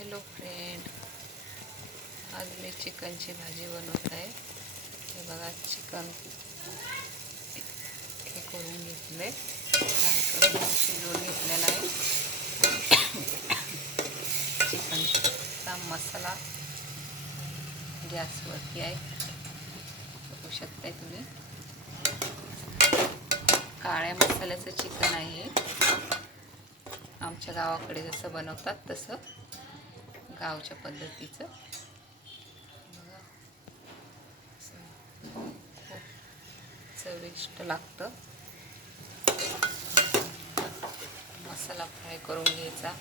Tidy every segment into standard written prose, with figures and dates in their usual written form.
Hello friend, आज मी चिकनची भाजी बनवत आहे. हे बघा, चिकन हे करून घेतले, फ्राय करून शिजवून घेतलेला आहे. चिकनचा मसाला गॅसवरती आहे, बघू शकताय तुम्ही. काळ्या मसाल्याचं चिकन आहे. आमच्या गावाकडे जसं बनवतात तसं गावच्या पद्धतीचं. खूप चविष्ट लागतं. मसाला फ्राय करून घ्यायचा.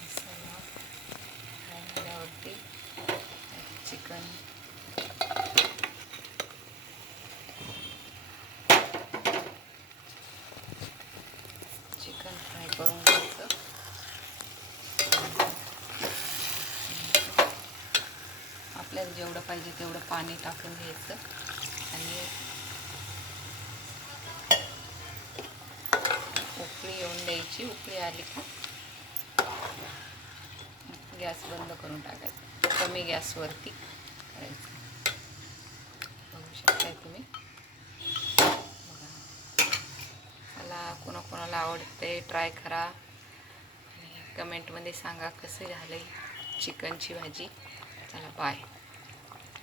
मसाला फ्राय झाल्यावरती चिकन फ्राय करून घ्यायचं. आपल्याला जेवढं पाहिजे तेवढं पाणी टाकून घ्यायचं आणि उकळी येऊन द्यायची. उकळी आली का गॅस बंद करून टाकायचं. कमी गॅसवरती करायचं. बघू शकताय तुम्ही. मला कोणाकोणाला आवडते, ट्राय करा आणि कमेंटमध्ये सांगा कसे झाले चिकनची भाजी. चला, बाय.